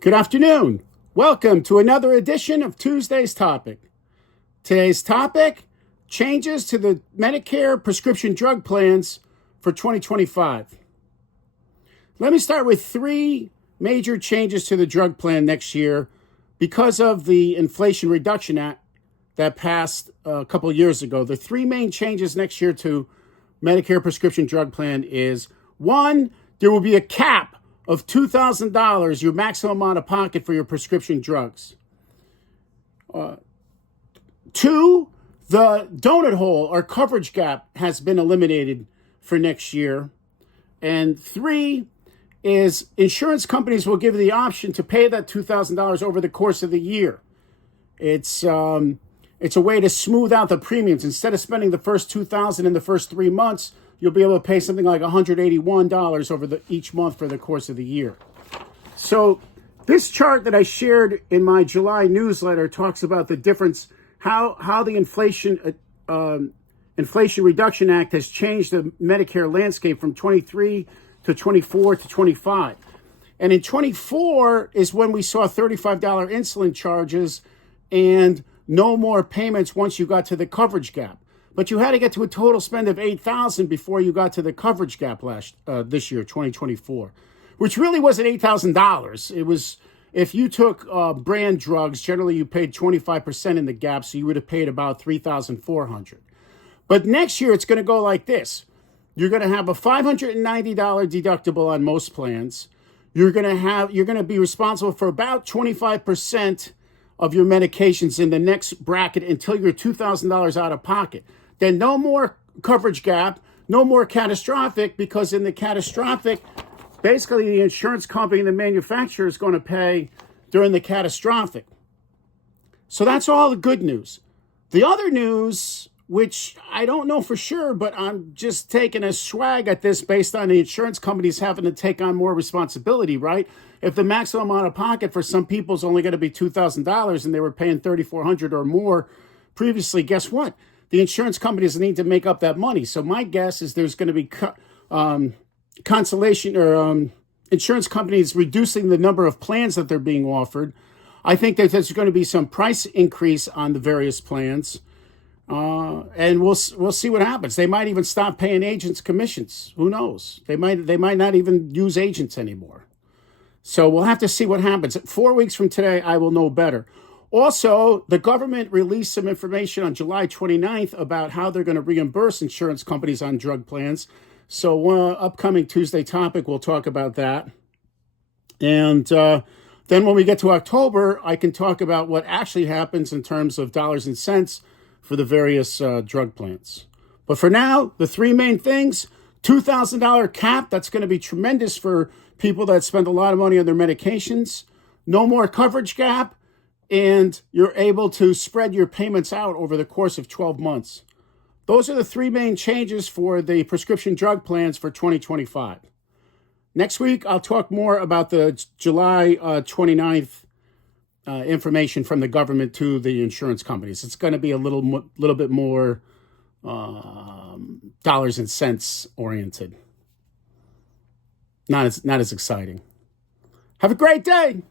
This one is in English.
Good afternoon. Welcome to another edition of Tuesday's Topic. Today's topic, changes to the Medicare prescription drug plans for 2025. Let me start with three major changes to the drug plan next year because of the Inflation Reduction Act that passed a couple years ago. The three main changes next year to Medicare prescription drug plan is, one, there will be a cap of $2,000, your maximum out of pocket for your prescription drugs. Two, the donut hole or coverage gap has been eliminated for next year. And three is insurance companies will give you the option to pay that $2,000 over the course of the year. It's a way to smooth out the premiums. Instead of spending the first $2,000 in the first 3 months, you'll be able to pay something like $181 over each month for the course of the year. So this chart that I shared in my July newsletter talks about the difference, how the Inflation Reduction Act has changed the Medicare landscape from 23 to 24 to 25. And in 24 is when we saw $35 insulin charges and no more payments once you got to the coverage gap. But you had to get to a total spend of $8,000 before you got to the coverage gap this year, 2024, which really wasn't $8,000. It was, if you took brand drugs, generally you paid 25% in the gap, so you would have paid about $3,400. But next year it's going to go like this. You're going to have a $590 deductible on most plans. You're going to be responsible for about 25% of your medications in the next bracket until you're $2,000 out of pocket. Then no more coverage gap, no more catastrophic, because in the catastrophic, basically the insurance company and the manufacturer is going to pay during the catastrophic. So that's all the good news. The other news, which I don't know for sure, but I'm just taking a swag at this based on the insurance companies having to take on more responsibility, right? If the maximum out of pocket for some people is only going to be $2,000 and they were paying $3,400 or more previously, guess what? The insurance companies need to make up that money. So my guess is there's going to be consolation or insurance companies reducing the number of plans that they're being offered. I think that there's going to be some price increase on the various plans. And we'll see what happens. They might even stop paying agents commissions. Who knows? They might not even use agents anymore. So we'll have to see what happens. 4 weeks from today, I will know better. Also, the government released some information on July 29th about how they're going to reimburse insurance companies on drug plans. So upcoming Tuesday topic, we'll talk about that. And then when we get to October, I can talk about what actually happens in terms of dollars and cents for the various drug plans. But for now, the three main things: $2,000 cap, that's going to be tremendous for people that spend a lot of money on their medications. No more coverage gap, and you're able to spread your payments out over the course of 12 months. Those are the three main changes for the prescription drug plans for 2025. Next week, I'll talk more about the July 29th information from the government to the insurance companies. It's going to be a little bit more dollars and cents oriented. Not as exciting. Have a great day.